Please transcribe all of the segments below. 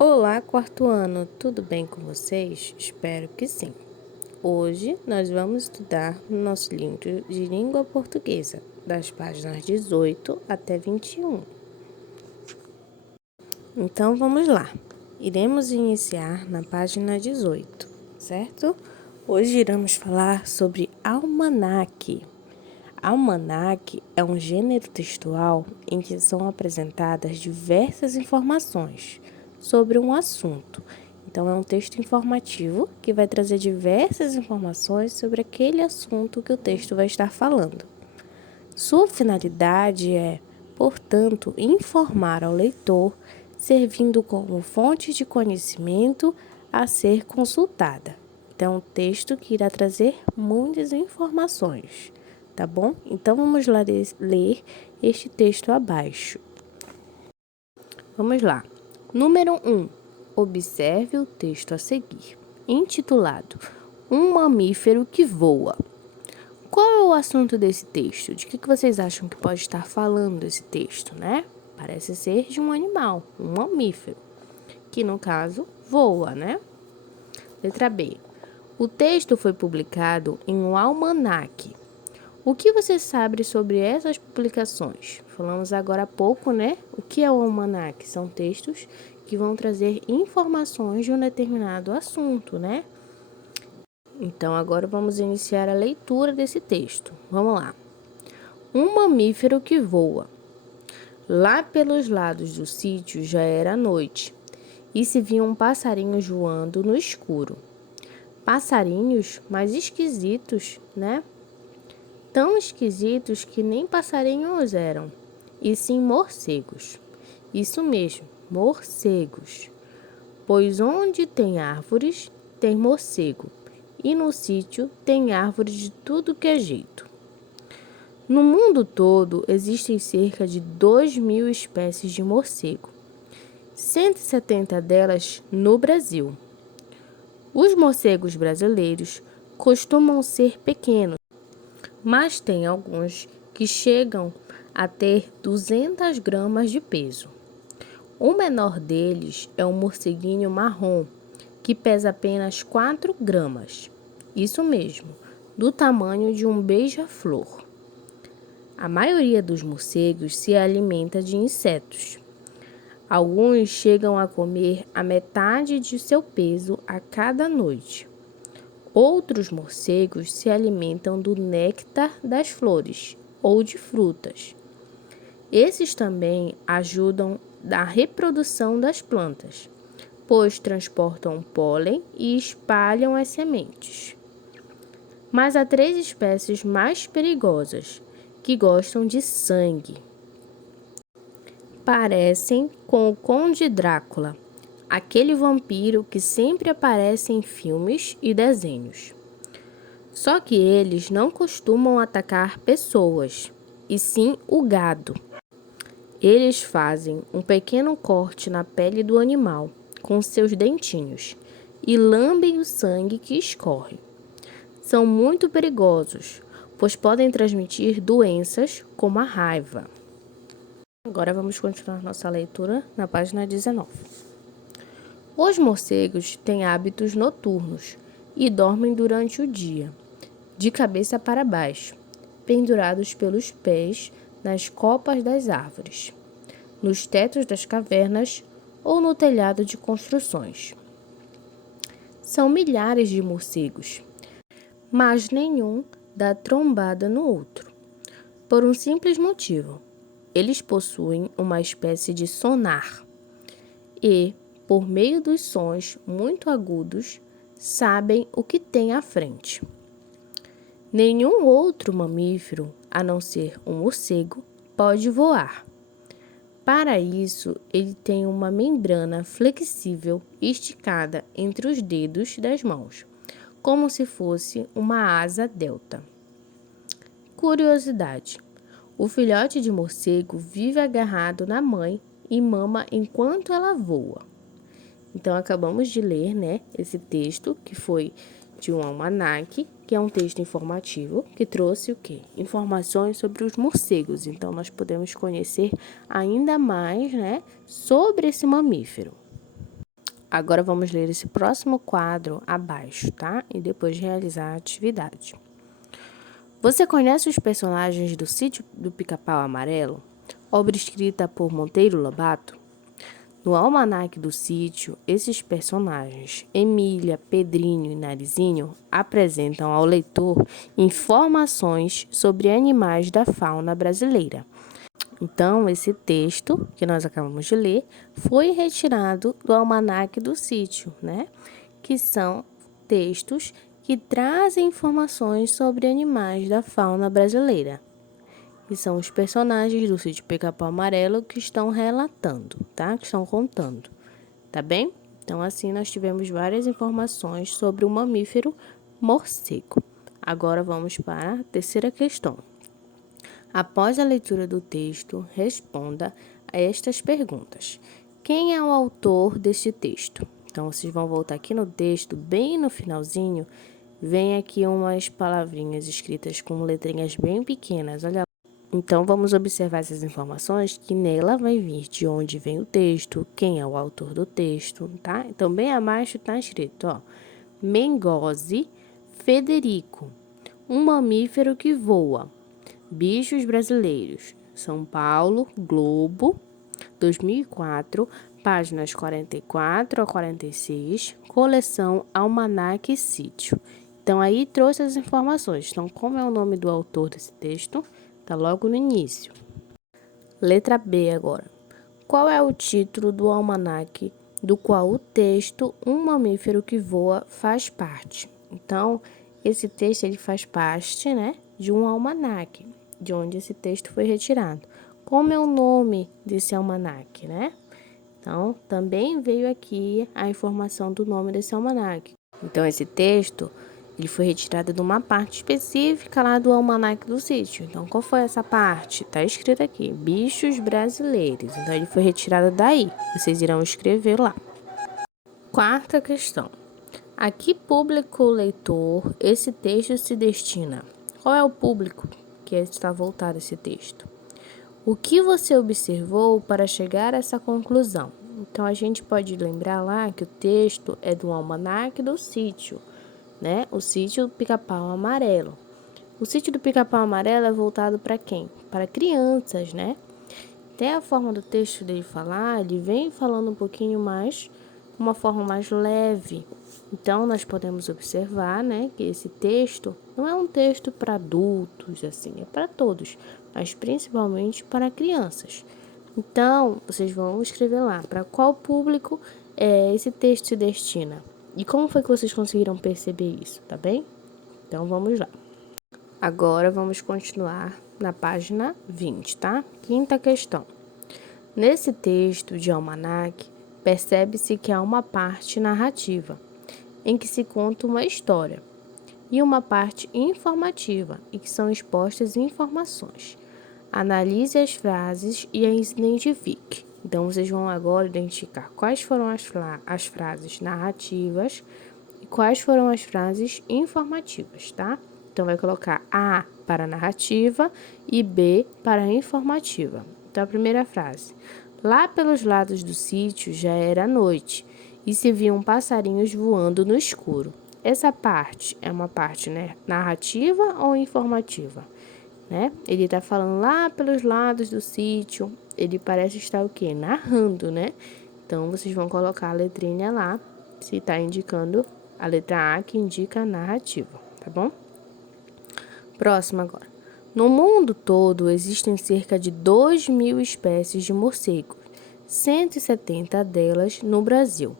Olá, quarto ano, tudo bem com vocês? Espero que sim. Hoje nós vamos estudar no nosso livro de língua portuguesa, das páginas 18 até 21. Então vamos lá. Iremos iniciar na página 18, certo? Hoje iremos falar sobre almanaque. Almanaque é um gênero textual em que são apresentadas diversas informações sobre um assunto. Então, é um texto informativo que vai trazer diversas informações sobre aquele assunto que o texto vai estar falando. Sua finalidade é, portanto, informar ao leitor, servindo como fonte de conhecimento a ser consultada. Então, é um texto que irá trazer muitas informações, tá bom? Então, vamos lá ler este texto abaixo. Vamos lá. Número 1. Observe o texto a seguir, intitulado Um mamífero que voa. Qual é o assunto desse texto? De que vocês acham que pode estar falando esse texto, né? Parece ser de um animal, um mamífero, que no caso voa, né? Letra B. O texto foi publicado em um almanaque. O que você sabe sobre essas publicações? Falamos agora há pouco, né? O que é o almanaque? São textos que vão trazer informações de um determinado assunto, né? Então, agora vamos iniciar a leitura desse texto. Vamos lá. Um mamífero que voa. Lá pelos lados do sítio já era noite e se viam passarinhos voando no escuro. Passarinhos mais esquisitos, né? Tão esquisitos que nem passarinhos eram, e sim morcegos. Isso mesmo, morcegos. Pois onde tem árvores, tem morcego, e no sítio tem árvores de tudo que é jeito. No mundo todo existem cerca de 2.000 espécies de morcego, 170 delas no Brasil. Os morcegos brasileiros costumam ser pequenos, mas tem alguns que chegam a ter 200 gramas de peso. O menor deles é o morceguinho marrom, que pesa apenas 4 gramas. Isso mesmo, do tamanho de um beija-flor. A maioria dos morcegos se alimenta de insetos. Alguns chegam a comer a metade de seu peso a cada noite. Outros morcegos se alimentam do néctar das flores ou de frutas. Esses também ajudam na reprodução das plantas, pois transportam pólen e espalham as sementes. Mas há 3 espécies mais perigosas que gostam de sangue. Parecem com o Conde Drácula, aquele vampiro que sempre aparece em filmes e desenhos. Só que eles não costumam atacar pessoas, e sim o gado. Eles fazem um pequeno corte na pele do animal com seus dentinhos e lambem o sangue que escorre. São muito perigosos, pois podem transmitir doenças como a raiva. Agora vamos continuar nossa leitura na página 19. Os morcegos têm hábitos noturnos e dormem durante o dia, de cabeça para baixo, pendurados pelos pés nas copas das árvores, nos tetos das cavernas ou no telhado de construções. São milhares de morcegos, mas nenhum dá trombada no outro, por um simples motivo. Eles possuem uma espécie de sonar e, por meio dos sons muito agudos, sabem o que tem à frente. Nenhum outro mamífero, a não ser um morcego, pode voar. Para isso, ele tem uma membrana flexível esticada entre os dedos das mãos, como se fosse uma asa delta. Curiosidade: o filhote de morcego vive agarrado na mãe e mama enquanto ela voa. Então, acabamos de ler, né, esse texto que foi de um almanaque, que é um texto informativo, que trouxe o quê? Informações sobre os morcegos. Então, nós podemos conhecer ainda mais, né, sobre esse mamífero. Agora vamos ler esse próximo quadro abaixo, tá? E depois realizar a atividade. Você conhece os personagens do Sítio do Pica-Pau Amarelo? Obra escrita por Monteiro Lobato? No Almanaque do Sítio, esses personagens, Emília, Pedrinho e Narizinho, apresentam ao leitor informações sobre animais da fauna brasileira. Então, esse texto que nós acabamos de ler foi retirado do Almanaque do Sítio, né? Que são textos que trazem informações sobre animais da fauna brasileira. E são os personagens do Sítio Pica-Pau Amarelo que estão relatando, tá? Que estão contando, tá bem? Então, assim, nós tivemos várias informações sobre o mamífero morcego. Agora, vamos para a terceira questão. Após a leitura do texto, responda a estas perguntas. Quem é o autor deste texto? Então, vocês vão voltar aqui no texto, bem no finalzinho, vem aqui umas palavrinhas escritas com letrinhas bem pequenas, olha lá. Então, vamos observar essas informações que nela vai vir de onde vem o texto, quem é o autor do texto, tá? Então, bem abaixo está escrito, ó, Mengozzi Federico, um mamífero que voa. Bichos brasileiros. São Paulo, Globo, 2004, páginas 44 a 46, coleção Almanaque Sítio. Então, aí trouxe as informações. Então, como é o nome do autor desse texto? Tá logo no início. Letra B agora. Qual é o título do almanaque do qual o texto Um Mamífero que Voa faz parte? Então, esse texto ele faz parte, né, de um almanaque, de onde esse texto foi retirado. Como é o nome desse almanaque, né? Então, também veio aqui a informação do nome desse almanaque. Então, esse texto ele foi retirado de uma parte específica lá do Almanaque do Sítio. Então, qual foi essa parte? Está escrito aqui, bichos brasileiros. Então, ele foi retirado daí. Vocês irão escrever lá. Quarta questão. A que público leitor esse texto se destina? Qual é o público que está voltado a esse texto? O que você observou para chegar a essa conclusão? Então, a gente pode lembrar lá que o texto é do Almanaque do Sítio, né? O Sítio do Pica-Pau Amarelo. O Sítio do Pica-Pau Amarelo é voltado para quem? Para crianças, né? Até a forma do texto dele falar, ele vem falando um pouquinho mais, uma forma mais leve. Então, nós podemos observar, né, que esse texto não é um texto para adultos, assim, é para todos, mas principalmente para crianças. Então, vocês vão escrever lá para qual público esse texto se destina. E como foi que vocês conseguiram perceber isso, tá bem? Então, vamos lá. Agora, vamos continuar na página 20, tá? Quinta questão. Nesse texto de almanaque, percebe-se que há uma parte narrativa, em que se conta uma história, e uma parte informativa, em que são expostas informações. Analise as frases e as identifique. Então, vocês vão agora identificar quais foram as frases narrativas e quais foram as frases informativas, tá? Então, vai colocar A para narrativa e B para informativa. Então, a primeira frase. Lá pelos lados do sítio já era noite e se viam passarinhos voando no escuro. Essa parte é uma parte, né, narrativa ou informativa? Né? Ele está falando lá pelos lados do sítio, ele parece estar o quê? Narrando, né? Então, vocês vão colocar a letrinha lá, se está indicando a letra A, que indica a narrativa, tá bom? Próximo agora. No mundo todo, existem cerca de 2.000 espécies de morcegos, 170 delas no Brasil.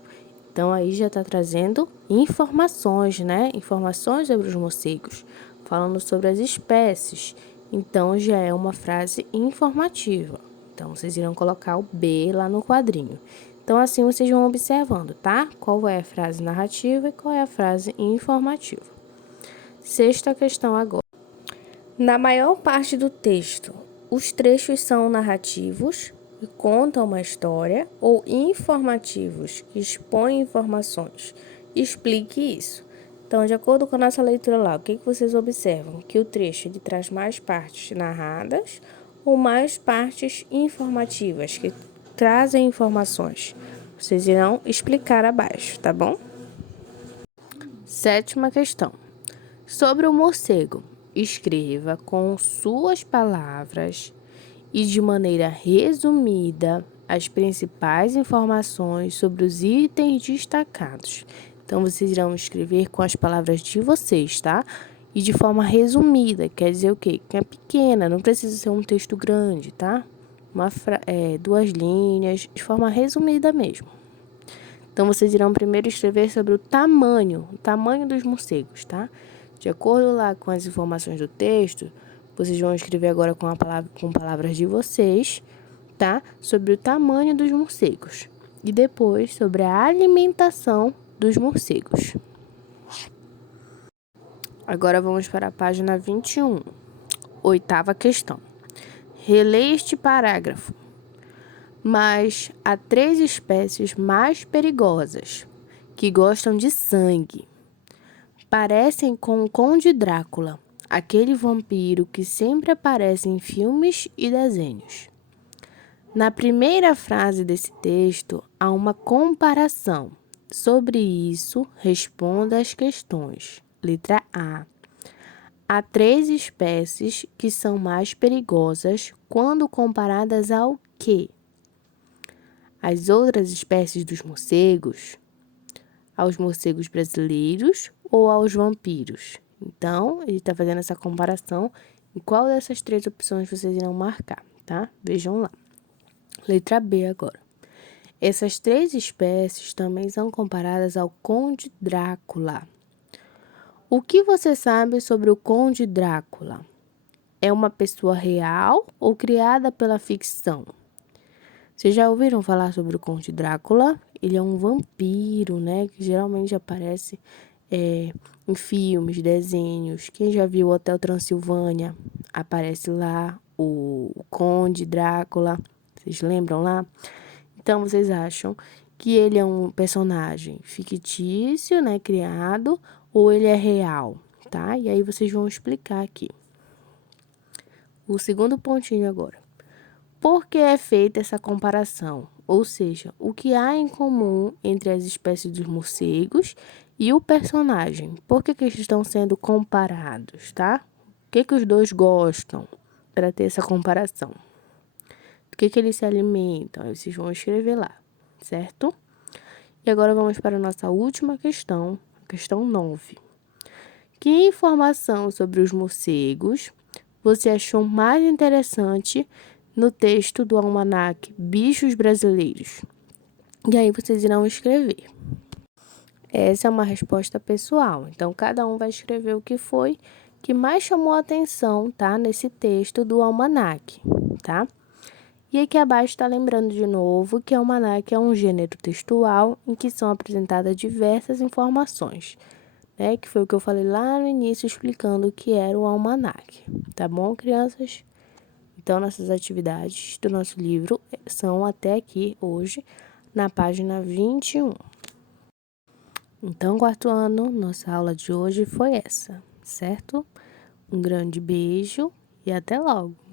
Então, aí já está trazendo informações, né? Informações sobre os morcegos, falando sobre as espécies. Então, já é uma frase informativa. Então, vocês irão colocar o B lá no quadrinho. Então, assim vocês vão observando, tá? Qual é a frase narrativa e qual é a frase informativa. Sexta questão agora. Na maior parte do texto, os trechos são narrativos, que contam uma história, ou informativos, que expõem informações. Explique isso. Então, de acordo com a nossa leitura lá, o que vocês observam? Que o trecho ele traz mais partes narradas ou mais partes informativas, que trazem informações? Vocês irão explicar abaixo, tá bom? 7ª questão. Sobre o morcego, escreva com suas palavras e de maneira resumida as principais informações sobre os itens destacados. Então, vocês irão escrever com as palavras de vocês, tá? E de forma resumida, quer dizer o quê? Que é pequena, não precisa ser um texto grande, tá? 2 linhas, de forma resumida mesmo. Então, vocês irão primeiro escrever sobre o tamanho dos morcegos, tá? De acordo lá com as informações do texto, vocês vão escrever agora com palavras de vocês, tá? Sobre o tamanho dos morcegos. E depois sobre a alimentação dos morcegos. Agora vamos para a página 21. 8ª questão. Releia este parágrafo. Mas há 3 espécies mais perigosas que gostam de sangue. Parecem com o Conde Drácula, aquele vampiro que sempre aparece em filmes e desenhos. Na primeira frase desse texto, há uma comparação. Sobre isso, responda as questões. Letra A. Há 3 espécies que são mais perigosas quando comparadas ao quê? As outras espécies dos morcegos, aos morcegos brasileiros ou aos vampiros? Então, ele está fazendo essa comparação. E qual dessas 3 opções vocês irão marcar, tá? Vejam lá. Letra B agora. Essas 3 espécies também são comparadas ao Conde Drácula. O que você sabe sobre o Conde Drácula? É uma pessoa real ou criada pela ficção? Vocês já ouviram falar sobre o Conde Drácula? Ele é um vampiro, né? Que geralmente aparece em filmes, desenhos. Quem já viu o Hotel Transilvânia? Aparece lá o Conde Drácula. Vocês lembram lá? Então, vocês acham que ele é um personagem fictício, né? Criado, ou ele é real, tá? E aí, vocês vão explicar aqui. O segundo pontinho agora. Por que é feita essa comparação? Ou seja, o que há em comum entre as espécies dos morcegos e o personagem? Por que eles estão sendo comparados, tá? O que os dois gostam para ter essa comparação? Do que eles se alimentam? Aí vocês vão escrever lá, certo? E agora vamos para a nossa última questão, questão 9. Que informação sobre os morcegos você achou mais interessante no texto do almanaque Bichos Brasileiros? E aí vocês irão escrever. Essa é uma resposta pessoal, então cada um vai escrever o que foi que mais chamou a atenção, tá? Nesse texto do almanaque, tá? E aqui abaixo está lembrando de novo que o almanaque é um gênero textual em que são apresentadas diversas informações, né? Que foi o que eu falei lá no início explicando o que era o almanaque, tá bom, crianças? Então, nossas atividades do nosso livro são até aqui, hoje, na página 21. Então, 4º ano, nossa aula de hoje foi essa, certo? Um grande beijo e até logo!